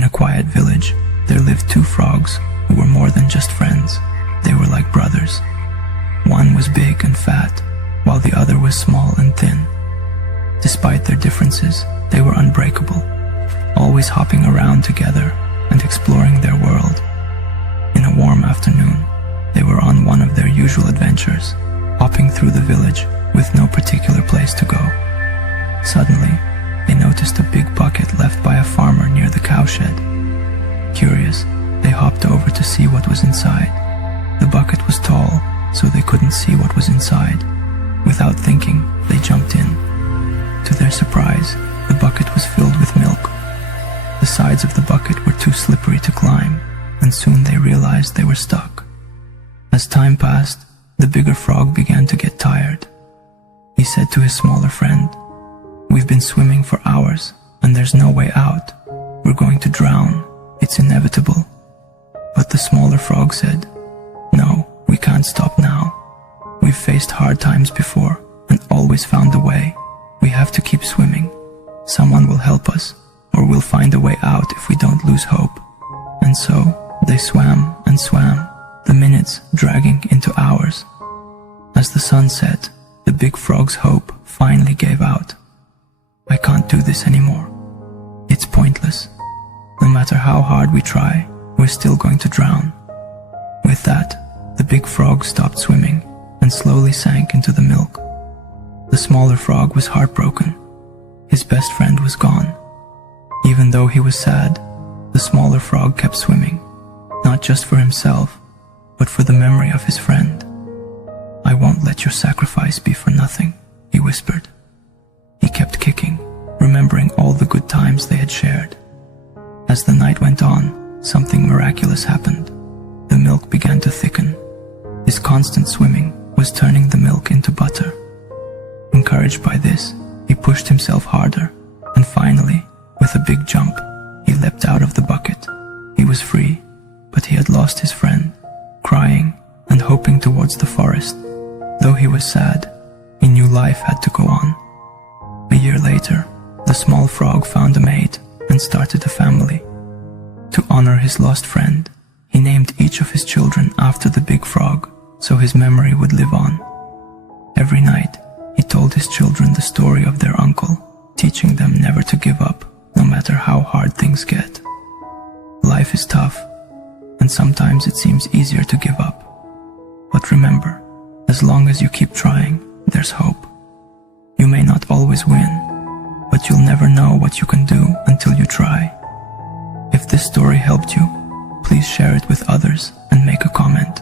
In a quiet village, there lived two frogs who were more than just friends. They were like brothers. One was big and fat, while the other was small and thin. Despite their differences, they were unbreakable, always hopping around together and exploring their world. In a warm afternoon, they were on one of their usual adventures, hopping through the village with no particular place to go. Suddenly, they noticed a big bucket left by a farmer near the cowshed. Curious, they hopped over to see what was inside. The bucket was tall, so they couldn't see what was inside. Without thinking, they jumped in. To their surprise, the bucket was filled with milk. The sides of the bucket were too slippery to climb, and soon they realized they were stuck. As time passed, the bigger frog began to get tired. He said to his smaller friend, "We've been swimming for hours, and there's no way out. We're going to drown. It's inevitable." But the smaller frog said, "No, we can't stop now. We've faced hard times before and always found a way. We have to keep swimming. Someone will help us, or we'll find a way out if we don't lose hope." And so they swam and swam, the minutes dragging into hours. As the sun set, the big frog's hope finally gave out. "I can't do this anymore. It's pointless. No matter how hard we try, we're still going to drown." With that, the big frog stopped swimming and slowly sank into the milk. The smaller frog was heartbroken. His best friend was gone. Even though he was sad, the smaller frog kept swimming, not just for himself, but for the memory of his friend. "I won't let your sacrifice be for nothing," he whispered. He kept kicking, remembering all the good times they had shared. As the night went on, something miraculous happened. The milk began to thicken. His constant swimming was turning the milk into butter. Encouraged by this, he pushed himself harder, and finally, with a big jump, he leapt out of the bucket. He was free, but he had lost his friend. Crying and hoping towards the forest. Though he was sad, he knew life had to go on. A year later, the small frog found a mate and started a family. To honor his lost friend, he named each of his children after the big frog, so his memory would live on. Every night, he told his children the story of their uncle, teaching them never to give up, no matter how hard things get. Life is tough, and sometimes it seems easier to give up. But remember, as long as you keep trying, there's hope. You may not always win, but you'll never know what you can do until you try. If this story helped you, please share it with others and make a comment.